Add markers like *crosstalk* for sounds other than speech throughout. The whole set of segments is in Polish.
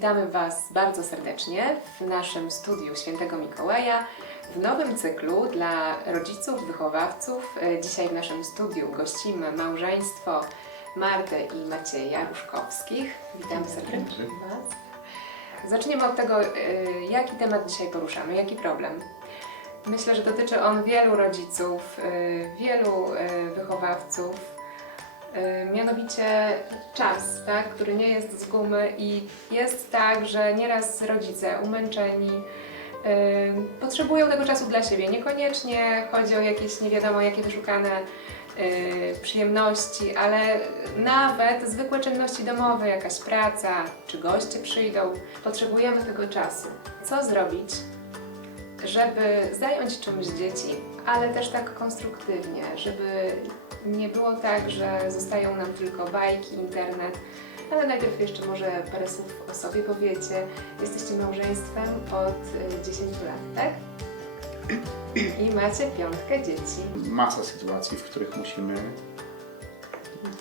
Witamy Was bardzo serdecznie w naszym studiu Świętego Mikołaja w nowym cyklu dla rodziców, wychowawców. E, Dzisiaj w naszym studiu gościmy małżeństwo Martę i Macieja Różkowskich. Witamy serdecznie Was. Zaczniemy od tego, e, jaki temat dzisiaj poruszamy, jaki problem. Myślę, że dotyczy on wielu rodziców, e, wielu wychowawców. Y, Mianowicie czas, tak, który nie jest z gumy i jest tak, że nieraz rodzice umęczeni y, potrzebują tego czasu dla siebie. Niekoniecznie chodzi o jakieś nie wiadomo jakie wyszukane y, przyjemności, ale nawet zwykłe czynności domowe, jakaś praca czy goście przyjdą, potrzebujemy tego czasu. Co zrobić, żeby zająć czymś dzieci, ale też tak konstruktywnie, żeby nie było tak, że zostają nam tylko bajki, internet, ale najpierw jeszcze może parę słów o sobie powiecie. Jesteście małżeństwem od y, 10 lat, tak? I macie piątkę dzieci. masa sytuacji, w których musimy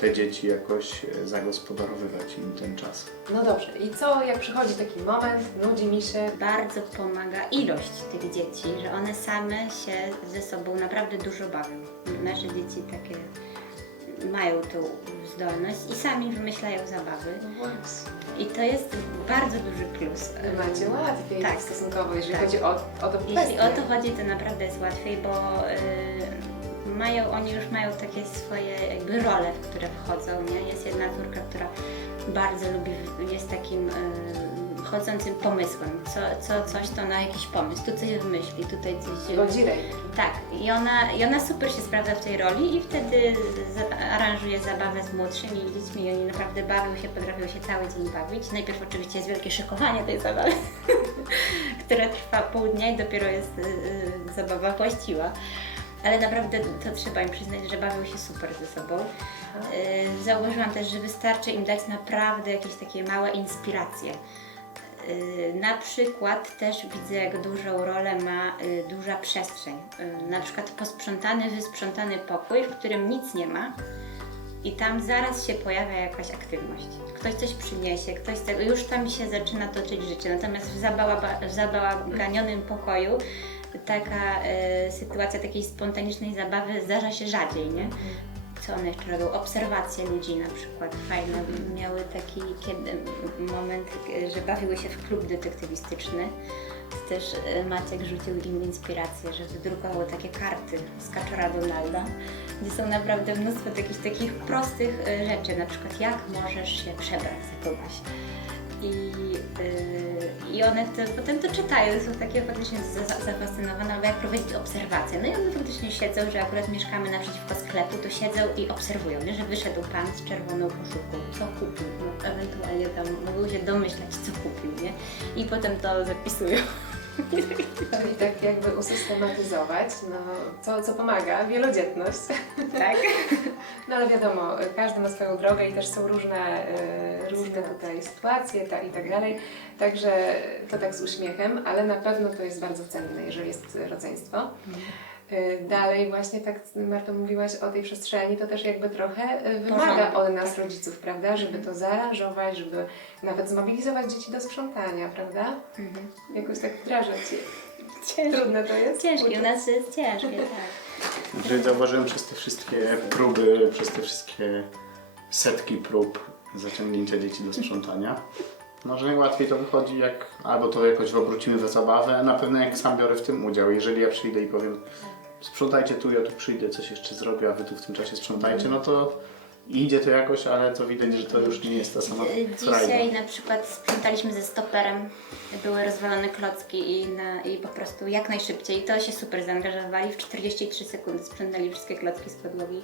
te dzieci jakoś e, zagospodarowywać im ten czas. No dobrze, i co jak przychodzi taki moment, nudzi mi się, Bardzo pomaga ilość tych dzieci, że one same się ze sobą naprawdę dużo bawią. Nasze dzieci takie mają tą zdolność i sami wymyślają zabawy. no właśnie, I to jest bardzo duży plus. wy macie łatwiej Tak. stosunkowo, jeżeli Tak. chodzi o, o to Jeśli o to chodzi, to naprawdę jest łatwiej, bo y, mają, oni już mają takie swoje jakby role, w które wchodzą. Nie? Jest jedna córka, która bardzo lubi, jest takim y, chodzącym pomysłem. Co, co, coś to na jakiś pomysł, tu coś wymyśli, tutaj coś... Godzirej. Tak, i ona, i ona super się sprawdza w tej roli i wtedy za, aranżuje zabawę z młodszymi dziećmi i oni naprawdę bawią się, potrafią się cały dzień bawić. Najpierw oczywiście jest wielkie szykowanie tej zabawy, *laughs* które trwa pół dnia i dopiero jest y, y, zabawa właściwa. Ale naprawdę to trzeba im przyznać, że bawią się super ze sobą. Y, Zauważyłam też, że wystarczy im dać naprawdę jakieś takie małe inspiracje. Y, Na przykład też widzę, jak dużą rolę ma y, duża przestrzeń. Na przykład posprzątany, wysprzątany pokój, w którym nic nie ma i tam zaraz się pojawia jakaś aktywność. Ktoś coś przyniesie, ktoś tego, już tam się zaczyna toczyć życie. Natomiast w, w zabałaganionym pokoju taka y, sytuacja takiej spontanicznej zabawy zdarza się rzadziej, nie? co one jeszcze robią, obserwacje ludzi na przykład fajne. Miały taki kiedy, moment, e, że bawiły się w klub detektywistyczny. To też e, Maciek rzucił im inspirację, że wydrukowały takie karty z Kaczora Donalda, gdzie są naprawdę mnóstwo takich, takich prostych e, rzeczy, na przykład jak możesz się przebrać za kogoś. I, I one potem to czytają, są takie faktycznie za- za- zafascynowane, albo jak prowadzić obserwacje. No i one faktycznie siedzą, że akurat mieszkamy naprzeciwko sklepu, to siedzą i obserwują, nie? że wyszedł pan z czerwoną koszulką, co kupił, no, ewentualnie tam mogą się domyślać, co kupił, nie? I potem to zapisują. Czyli tak jakby usystematyzować, no, co, co pomaga, wielodzietność. tak? No ale wiadomo, każdy ma swoją drogę i też są różne, e, różne tutaj sytuacje ta, i tak dalej. Także to tak z uśmiechem, ale na pewno to jest bardzo cenne, jeżeli jest rodzeństwo. E, Dalej właśnie tak Marto mówiłaś o tej przestrzeni, to też jakby trochę e, wymaga od nas tak. rodziców, prawda? Żeby to zaaranżować, żeby nawet zmobilizować dzieci do sprzątania, prawda? Mhm. Jakoś tak wdrażać je. Ciężkie. Trudne to jest? Ciężkie, u nas jest ciężkie, tak. Że zauważyłem przez te wszystkie próby, przez te wszystkie setki prób zaciągnięcia dzieci do sprzątania, no że najłatwiej to wychodzi jak albo to jakoś obrócimy we zabawę, a na pewno jak sam biorę w tym udział. Jeżeli ja przyjdę i powiem sprzątajcie tu, ja tu przyjdę, coś jeszcze zrobię, a wy tu w tym czasie sprzątajcie, no to idzie to jakoś, ale to widać, że to już nie jest ta sama frajda. Dzisiaj na przykład sprzątaliśmy ze stoperem, były rozwalone klocki i, na, i po prostu jak najszybciej. To się super zaangażowali, w 43 sekundy sprzątali wszystkie klocki z podłogi.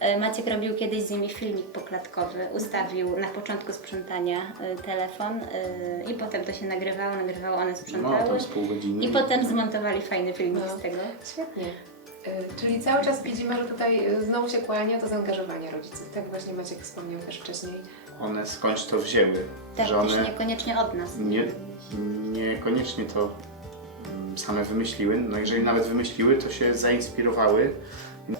E, Maciek robił kiedyś z nimi filmik poklatkowy, ustawił na początku sprzątania e, telefon e, i potem to się nagrywało, nagrywało, one No, sprzątały tam z pół godziny. i potem zmontowali fajny filmik No. z tego. Świetnie. Y, Czyli cały czas widzimy, że tutaj y, znowu się kłania to zaangażowanie rodziców. Tak właśnie Maciek wspomniał też wcześniej. One skądś to wzięły, Tak, że one niekoniecznie od nas. nie, niekoniecznie to mm, same wymyśliły. No jeżeli nawet wymyśliły, to się zainspirowały.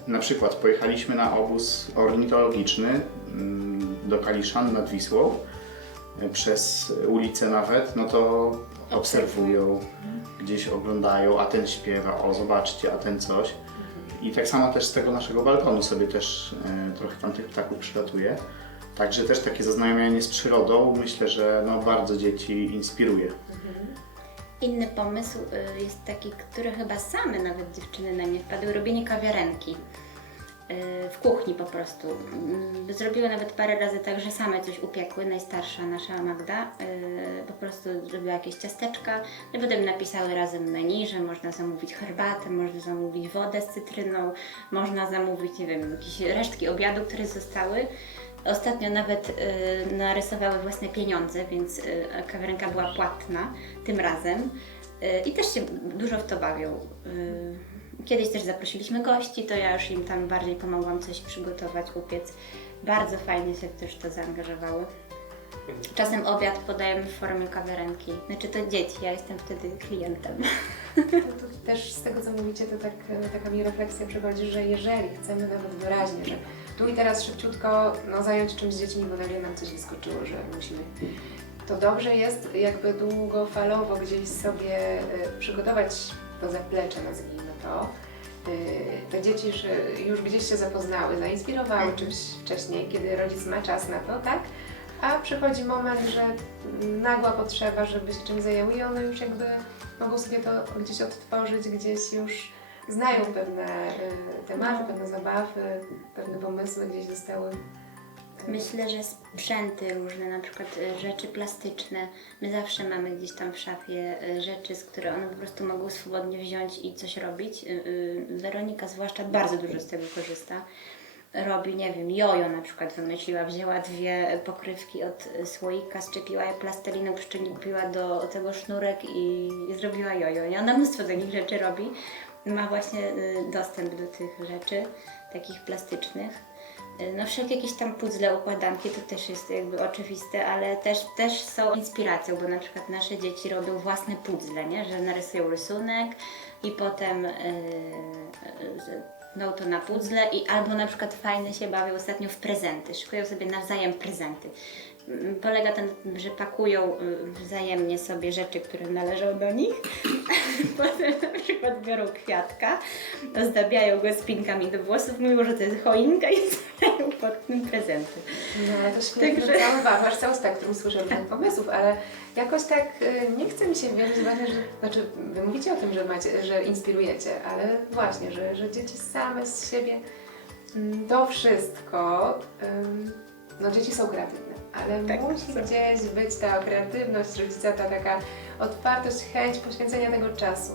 Na przykład pojechaliśmy na obóz ornitologiczny mm, do Kaliszan nad Wisłą e, przez ulicę nawet, no to obserwują, gdzieś oglądają, a ten śpiewa, o zobaczcie, a ten coś. I tak samo też z tego naszego balkonu sobie też e, trochę tam tych ptaków przylatuje. Także też takie zaznajomienie z przyrodą myślę, że no, bardzo dzieci inspiruje. Inny pomysł y, jest taki, który chyba same nawet dziewczyny na mnie wpadły, robienie kawiarenki. Y, W kuchni po prostu. Mm, Zrobiły nawet parę razy tak, że same coś upiekły. Najstarsza nasza Magda y, po prostu zrobiła jakieś ciasteczka. No i potem napisały razem menu, że można zamówić herbatę, można zamówić wodę z cytryną, można zamówić, nie wiem, jakieś resztki obiadu, które zostały. Ostatnio nawet y, narysowały własne pieniądze, więc kawiarenka była płatna tym razem. I też się dużo w to bawią. Y, Kiedyś też zaprosiliśmy gości, to ja już im tam bardziej pomogłam coś przygotować, upiec. Bardzo fajnie się też to zaangażowały. Czasem obiad podajemy w formie kawiarenki. Znaczy to dzieci, ja jestem wtedy klientem. To, to też z tego, co mówicie, to tak, e, taka mi refleksja przychodzi, że jeżeli chcemy nawet wyraźnie, że tu i teraz szybciutko no, zająć czymś z dziećmi, bo nagle nam coś wyskoczyło, że musimy, to dobrze jest jakby długofalowo gdzieś sobie e, przygotować to zaplecze, nazwijmy to. E, Te dzieci że już gdzieś się zapoznały, zainspirowały czymś wcześniej, kiedy rodzic ma czas na to, tak? A przychodzi moment, że nagła potrzeba, żeby się czymś zajęły i one już jakby mogą sobie to gdzieś odtworzyć, gdzieś już znają pewne y, tematy, pewne zabawy, pewne pomysły gdzieś zostały. Myślę, że sprzęty różne, na przykład y, rzeczy plastyczne. My zawsze mamy gdzieś tam w szafie y, rzeczy, z które one po prostu mogą swobodnie wziąć i coś robić. Y, Weronika zwłaszcza bardzo dużo z tego korzysta. Robi, nie wiem, jojo na przykład wymyśliła, wzięła dwie pokrywki od słoika, szczepiła je plasteliną, przyczepiła do tego sznurek i zrobiła jojo. I ona mnóstwo takich rzeczy robi. Ma właśnie dostęp do tych rzeczy, takich plastycznych. No wszelkie jakieś tam puzzle, układanki to też jest jakby oczywiste, ale też, też są inspiracją, bo na przykład nasze dzieci robią własne puzzle, nie? że narysują rysunek i potem yy, no to na puzzle i albo na przykład fajnie się bawią ostatnio w prezenty, szykują sobie nawzajem prezenty. Mm, Polega to na tym, że pakują y, wzajemnie sobie rzeczy, które należą do nich, *laughs* potem na przykład biorą kwiatka, ozdabiają go spinkami do włosów, mówią, że to jest choinka i *laughs* stawiają pod tym prezenty. No ale to świetnie, Także- cały, wa- masz cały spektrum, słyszę różnych pomysłów, ale jakoś tak y, nie chce mi się wierzyć właśnie, że, znaczy wy mówicie o tym, że macie, że inspirujecie, ale właśnie, że, że dzieci same z siebie mm, to wszystko, no dzieci są kreatywne, ale Tak, musi są. gdzieś być ta kreatywność rodzica, ta taka otwartość, chęć poświęcenia tego czasu.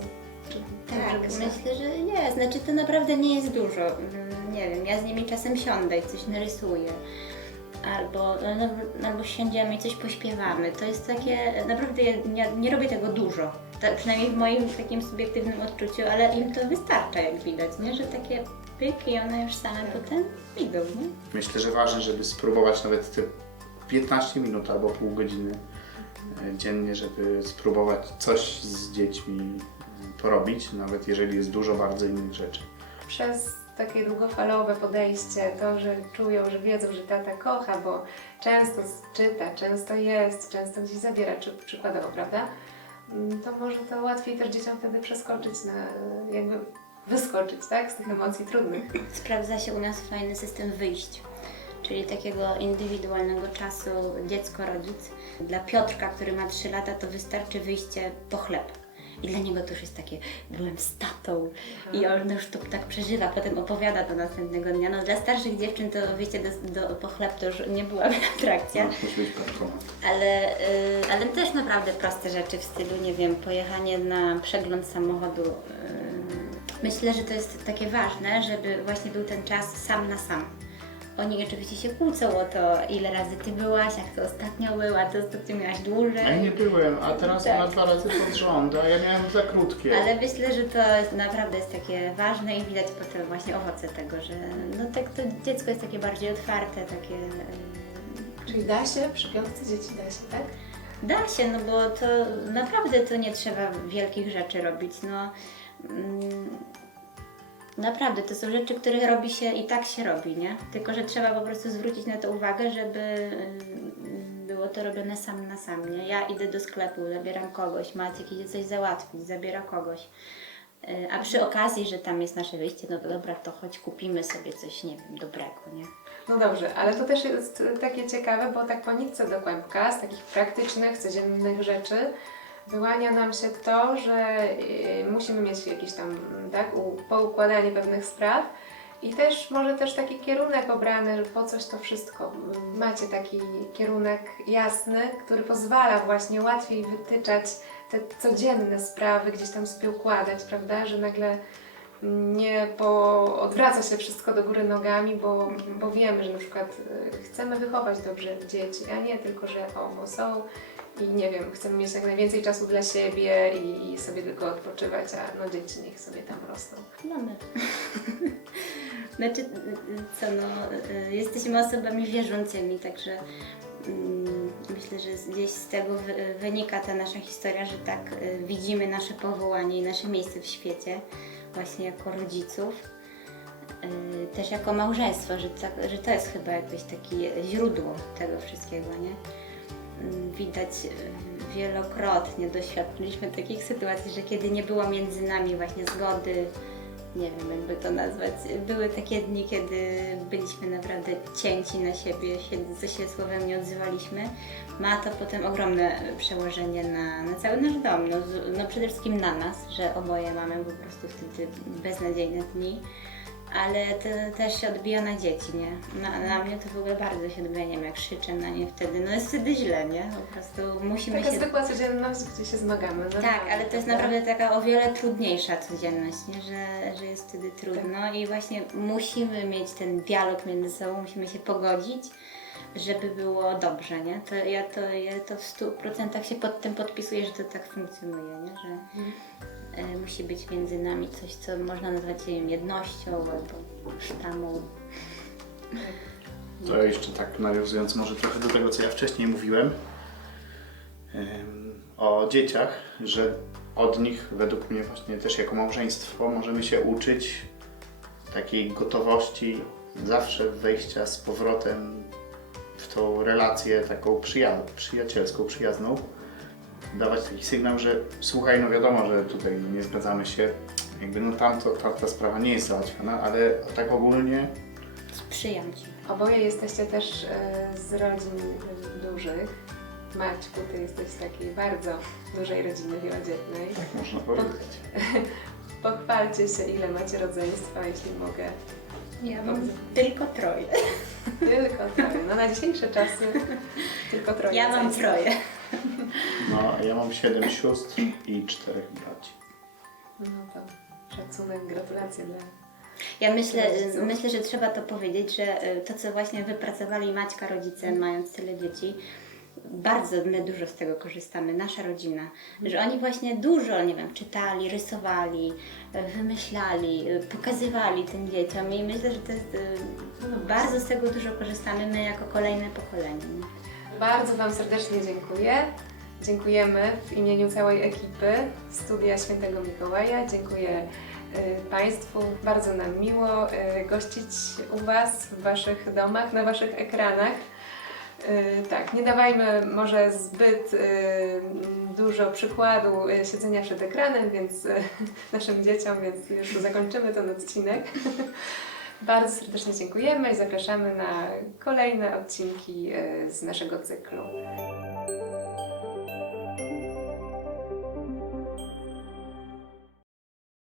Tak, myślę? myślę, że jest. Znaczy to naprawdę nie jest dużo. Nie wiem, ja z nimi czasem siądę i coś narysuję. Albo, no, albo siądziemy i coś pośpiewamy. To jest takie, naprawdę ja nie, nie robię tego dużo. Tak, przynajmniej w moim takim subiektywnym odczuciu, ale im to wystarcza, jak widać, nie? Że takie pyki i one już same potem idą, nie? Myślę, że ważne, żeby spróbować nawet te 15 minut albo pół godziny e, dziennie, żeby spróbować coś z dziećmi porobić, nawet jeżeli jest dużo bardzo innych rzeczy. przez takie długofalowe podejście, to, że czują, że wiedzą, że tata kocha, bo często czyta, często jest, często gdzieś zabiera, czy przykładowo, prawda? Mm, To może to łatwiej też dzieciom wtedy przeskoczyć na, jakby wyskoczyć, tak, z tych emocji trudnych. Sprawdza się u nas fajny system wyjść, czyli takiego indywidualnego czasu dziecko-rodzic. Dla Piotrka, który ma 3 lata, to wystarczy wyjście po chleb. I dla niego to już jest takie, byłem z tatą i on już to tak przeżywa, potem opowiada to następnego dnia. No dla starszych dziewczyn to wyjście do, do, po chleb to już nie byłaby *laughs* atrakcja. No. Ale, y, ale też naprawdę proste rzeczy w stylu, nie wiem, pojechanie na przegląd samochodu. y, Myślę, że to jest takie ważne, żeby właśnie był ten czas sam na sam. Oni oczywiście się kłócą o to, ile razy ty byłaś, jak to ostatnio była, to ostatnio miałaś dłużej. Ja nie byłem, a teraz Tak. ona dwa razy pod rząd, a ja miałem za krótkie. Ale myślę, że to jest, naprawdę jest takie ważne i widać potem właśnie owoce tego, że no tak to dziecko jest takie bardziej otwarte, takie... Czyli da się, przy piątce dzieci da się, tak? Da się, no bo to naprawdę to nie trzeba wielkich rzeczy robić. No, mm, naprawdę, to są rzeczy, które robi się i tak się robi, nie? Tylko, że trzeba po prostu zwrócić na to uwagę, żeby mm, było to robione sam na sam, nie? Ja idę do sklepu, zabieram kogoś, Maciek idzie coś załatwić, zabiera kogoś. Y, A przy okazji, że tam jest nasze wyjście, no to dobra, to choć kupimy sobie coś, nie wiem, dobrego, nie? No dobrze, ale to też jest takie ciekawe, bo tak po nitce do kłębka, z takich praktycznych, codziennych rzeczy, wyłania nam się to, że y, musimy mieć jakieś tam, tak, poukładanie pewnych spraw i też może też taki kierunek obrany, że po coś to wszystko. Macie taki kierunek jasny, który pozwala właśnie łatwiej wytyczać te codzienne sprawy, gdzieś tam sobie układać, prawda, że nagle nie po, odwraca się wszystko do góry nogami, bo, bo wiemy, że na przykład y, chcemy wychować dobrze dzieci, a nie tylko, że o, bo są i nie wiem, chcemy mieć jak najwięcej czasu dla siebie i, i sobie tylko odpoczywać, a no dzieci niech sobie tam rosną. Mamy. *laughs* Znaczy, co no, y, jesteśmy osobami wierzącymi, także mm, myślę, że gdzieś z tego wy- wynika ta nasza historia, że tak y, widzimy nasze powołanie i nasze miejsce w świecie, właśnie jako rodziców. y, Też jako małżeństwo, że, tak, że to jest chyba jakieś takie źródło tego wszystkiego, nie? Mm, Widać y, wielokrotnie, doświadczyliśmy takich sytuacji, że kiedy nie było między nami właśnie zgody, nie wiem jakby to nazwać. Były takie dni, kiedy byliśmy naprawdę cięci na siebie, się, się słowem nie odzywaliśmy. Ma to potem ogromne przełożenie na, na cały nasz dom. No, no przede wszystkim na nas, że oboje mamy po prostu wtedy beznadziejne dni. Ale to też się odbija na dzieci, nie? Na, na mnie to w ogóle bardzo się odbija, nie wiem, jak krzyczę na nie wtedy, no jest wtedy źle, nie? Po prostu musimy Taka się... zwykła codzienność, gdzie się zmagamy. Tak, normalnie, ale to jest prawda? naprawdę taka o wiele trudniejsza codzienność, nie? Że, że jest wtedy trudno i właśnie musimy mieć ten dialog między sobą, musimy się pogodzić, żeby było dobrze, nie? To ja to, ja to w stu procentach się pod tym podpisuję, że to tak funkcjonuje, nie? Że e, musi być między nami coś, co można nazwać jednością albo sztamą. To jeszcze tak nawiązując może trochę do tego, co ja wcześniej mówiłem em, o dzieciach, że od nich według mnie właśnie też jako małżeństwo możemy się uczyć takiej gotowości zawsze wejścia z powrotem w tą relację taką przyja- przyjacielską, przyjazną. Dawać taki sygnał, że słuchaj, no wiadomo, że tutaj nie zgadzamy się, jakby no tamto, tamta sprawa nie jest załatwiona, ale tak ogólnie Sprzyjam Ci. Oboje jesteście też e, z rodzin dużych. Maćku, ty jesteś z takiej bardzo dużej rodziny wielodzietnej. tak można powiedzieć. *laughs* Pochwalcie się, ile macie rodzeństwa, jeśli mogę. Ja mam tylko troje. Tylko troje. No na dzisiejsze czasy tylko troje. Ja mam rodzeństw. troje. No, a ja mam siedem sióstr i czterech braci. No to szacunek, gratulacje dla Ja myślę, myślę, że trzeba to powiedzieć, że y, to, co właśnie wypracowali Maćka rodzice, mając tyle dzieci, bardzo my dużo z tego korzystamy, nasza rodzina, że oni właśnie dużo, nie wiem, czytali, rysowali, y, wymyślali, y, pokazywali tym dzieciom i myślę, że to jest, bardzo z tego dużo korzystamy my jako kolejne pokolenie. nie? Bardzo Wam serdecznie dziękuję. Dziękujemy w imieniu całej ekipy Studia Świętego Mikołaja. Dziękuję y, Państwu. Bardzo nam miło y, gościć u Was, w Waszych domach, na Waszych ekranach. Y, Tak, nie dawajmy może zbyt dużo przykładu siedzenia przed ekranem, więc *laughs* naszym dzieciom, więc już zakończymy ten odcinek. *laughs* Bardzo serdecznie dziękujemy i zapraszamy na kolejne odcinki z naszego cyklu.